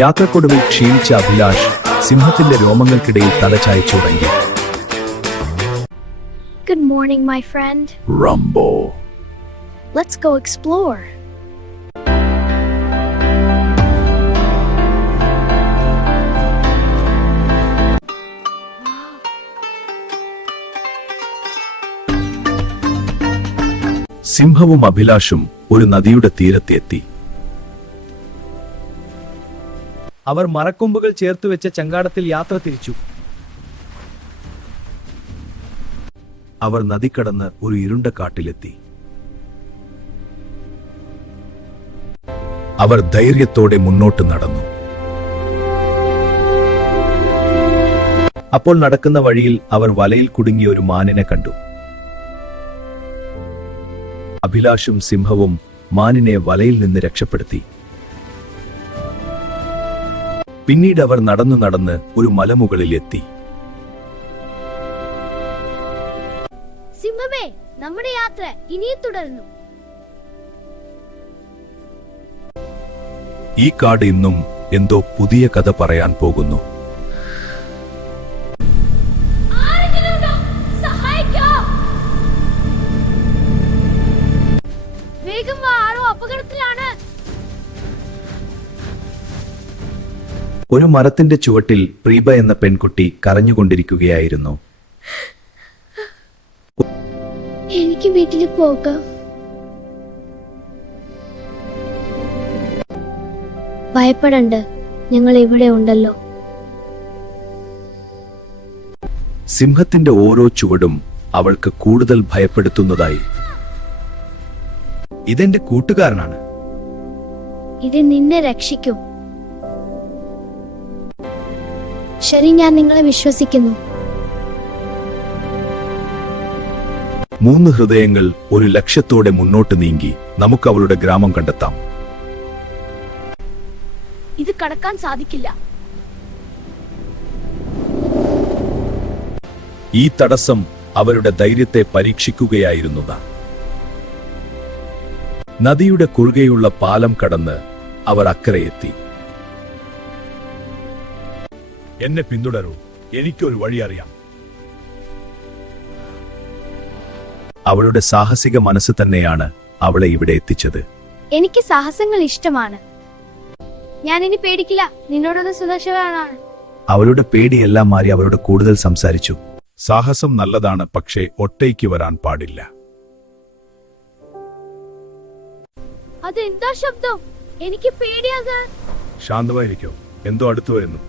യാത്രക്കൊടുവിൽ ക്ഷീണിച്ച അഭിലാഷ് സിംഹത്തിന്റെ രോമങ്ങൾക്കിടയിൽ തലചായ്ച്ചുറങ്ങി. Good morning, my friend. Rumbo. Let's go explore. സിംഹവും അഭിലാഷും ഒരു നദിയുടെ തീരത്തെത്തി. അവർ മരക്കൊമ്പുകൾ ചേർത്തുവെച്ച ചങ്ങാടത്തിൽ യാത്ര തിരിച്ചു. അവർ നദി കടന്ന് ഒരു ഇരുണ്ട കാട്ടിലെത്തി. അവർ ധൈര്യത്തോടെ മുന്നോട്ട് നടന്നു. അപ്പോൾ നടക്കുന്ന വഴിയിൽ അവർ വലയിൽ കുടുങ്ങിയ ഒരു മാനിനെ കണ്ടു. അഭിലാഷും സിംഹവും മാനിനെ വലയിൽ നിന്ന് രക്ഷപ്പെടുത്തി. പിന്നീട് അവർ നടന്നു നടന്ന് ഒരു മലമുകളിൽ എത്തി. സിംഹമേ, നമ്മുടെ യാത്ര ഇനിയും തുടരുന്നു. ഈ കാട് ഇന്നും എന്തോ പുതിയ കഥ പറയാൻ പോകുന്നു. വേഗം വാ, ആരോ അപകടത്തിലാണ്. ഒരു മരത്തിന്റെ ചുവട്ടിൽ പ്രീബ എന്ന പെൺകുട്ടി കരഞ്ഞുകൊണ്ടിരിക്കുകയായിരുന്നു. എനിക്ക് വീട്ടിൽ പോകാം. ഭയപ്പെടണ്ട, ഞങ്ങൾ ഇവിടെ ഉണ്ടല്ലോ. സിംഹത്തിന്റെ ഓരോ ചുവടും അവൾക്ക് കൂടുതൽ ഭയപ്പെടുത്തുന്നതായി. ഇതെന്റെ കൂട്ടുകാരനാണ്. ഇത് നിന്നെ രക്ഷിക്കും. ശരി, ഞാൻ നിങ്ങളെ വിശ്വസിക്കുന്നു. 3 ഹൃദയങ്ങൾ ഒരു ലക്ഷ്യത്തോടെ മുന്നോട്ട് നീങ്ങി. നമുക്ക് അവളുടെ ഗ്രാമം കണ്ടെത്താം. ഇത് കടക്കാൻ സാധിക്കില്ല. ഈ തടസ്സം അവരുടെ ധൈര്യത്തെ പരീക്ഷിക്കുകയായിരുന്നതാ. നദിയുടെ കുറുകെയുള്ള പാലം കടന്ന് അവർ അക്കരയെത്തി. എന്നെ പിന്തുടരൂ, എനിക്കൊരു വഴി അറിയാം. അവളുടെ സാഹസിക മനസ്സ് തന്നെയാണ് അവളെ ഇവിടെ എത്തിച്ചത്. എനിക്ക് സാഹസങ്ങൾ ഇഷ്ടമാണ്. ഞാൻ ഇനി പേടിക്കില്ല. നിന്നോടൊന്ന് സുരക്ഷിതനാണ്. അവളുടെ പേടിയെല്ലാം മാറി അവരോട് കൂടുതൽ സംസാരിച്ചു. സാഹസം നല്ലതാണ്, പക്ഷേ ഒറ്റയ്ക്ക് വരാൻ പാടില്ല. അതെന്താ ശബ്ദം? എനിക്ക് പേടിയാകാൻ. ശാന്തമായിരിക്കോ, എന്തോ അടുത്തു വരുന്നു.